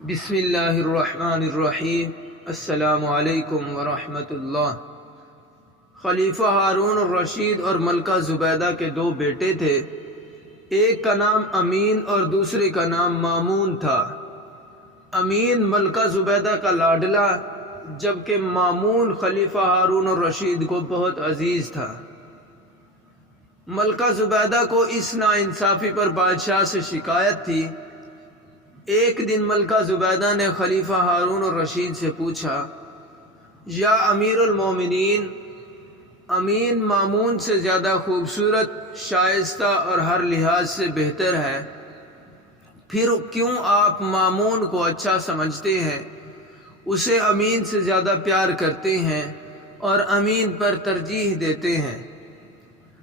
بسم اللہ الرحمن الرحیم۔ السلام علیکم ورحمۃ اللہ۔ خلیفہ ہارون الرشید اور ملکہ زبیدہ کے دو بیٹے تھے، ایک کا نام امین اور دوسرے کا نام مامون تھا۔ امین ملکہ زبیدہ کا لاڈلا، جبکہ مامون خلیفہ ہارون الرشید کو بہت عزیز تھا۔ ملکہ زبیدہ کو اس ناانصافی پر بادشاہ سے شکایت تھی۔ ایک دن ملکہ زبیدہ نے خلیفہ ہارون الرشید سے پوچھا، یا امیر المومنین، امین مامون سے زیادہ خوبصورت، شائستہ اور ہر لحاظ سے بہتر ہے، پھر کیوں آپ مامون کو اچھا سمجھتے ہیں، اسے امین سے زیادہ پیار کرتے ہیں اور امین پر ترجیح دیتے ہیں؟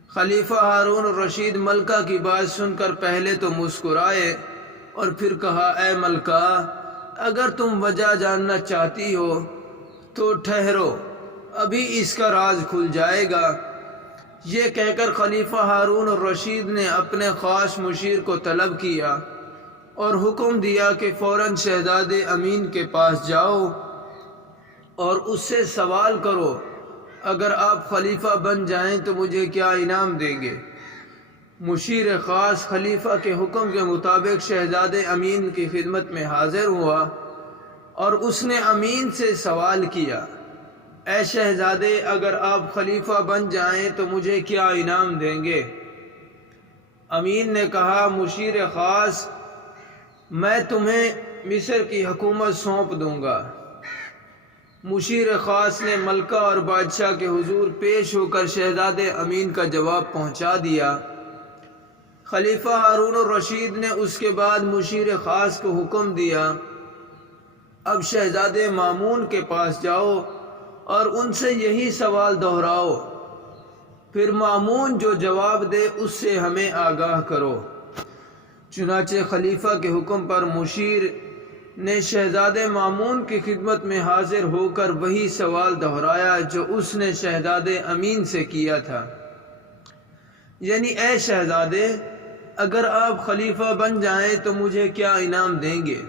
خلیفہ ہارون الرشید ملکہ کی بات سن کر پہلے تو مسکرائے اور پھر کہا، اے ملکہ، اگر تم وجہ جاننا چاہتی ہو تو ٹھہرو، ابھی اس کا راز کھل جائے گا۔ یہ کہہ کر خلیفہ ہارون الرشید نے اپنے خاص مشیر کو طلب کیا اور حکم دیا کہ فوراً شہزادے امین کے پاس جاؤ اور اس سے سوال کرو، اگر آپ خلیفہ بن جائیں تو مجھے کیا انعام دیں گے؟ مشیر خاص خلیفہ کے حکم کے مطابق شہزادے امین کی خدمت میں حاضر ہوا اور اس نے امین سے سوال کیا، اے شہزادے، اگر آپ خلیفہ بن جائیں تو مجھے کیا انعام دیں گے؟ امین نے کہا، مشیر خاص، میں تمہیں مصر کی حکومت سونپ دوں گا۔ مشیر خاص نے ملکہ اور بادشاہ کے حضور پیش ہو کر شہزادے امین کا جواب پہنچا دیا۔ خلیفہ ہارون الرشید نے اس کے بعد مشیر خاص کو حکم دیا، اب شہزادے مامون کے پاس جاؤ اور ان سے یہی سوال دہراؤ، پھر مامون جو جواب دے اس سے ہمیں آگاہ کرو۔ چنانچہ خلیفہ کے حکم پر مشیر نے شہزادے مامون کی خدمت میں حاضر ہو کر وہی سوال دہرایا جو اس نے شہزادے امین سے کیا تھا، یعنی اے شہزادے، اگر آپ خلیفہ بن جائیں تو مجھے کیا انعام دیں گے؟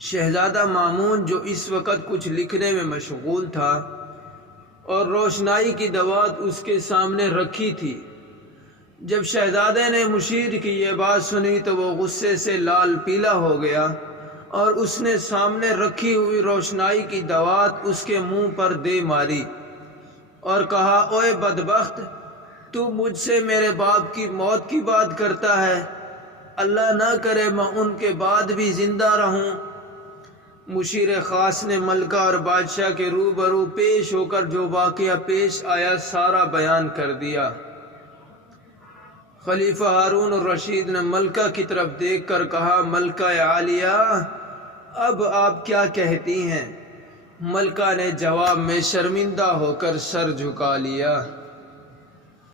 شہزادہ مامون، جو اس وقت کچھ لکھنے میں مشغول تھا اور روشنائی کی دوات اس کے سامنے رکھی تھی، جب شہزادے نے مشیر کی یہ بات سنی تو وہ غصے سے لال پیلا ہو گیا اور اس نے سامنے رکھی ہوئی روشنائی کی دوات اس کے منہ پر دے ماری اور کہا، اوئے بدبخت، تو مجھ سے میرے باپ کی موت کی بات کرتا ہے، اللہ نہ کرے میں ان کے بعد بھی زندہ رہوں۔ مشیر خاص نے ملکہ اور بادشاہ کے روبرو پیش ہو کر جو واقعہ پیش آیا سارا بیان کر دیا۔ خلیفہ ہارون الرشید نے ملکہ کی طرف دیکھ کر کہا، ملکہ عالیہ، اب آپ کیا کہتی ہیں؟ ملکہ نے جواب میں شرمندہ ہو کر سر جھکا لیا۔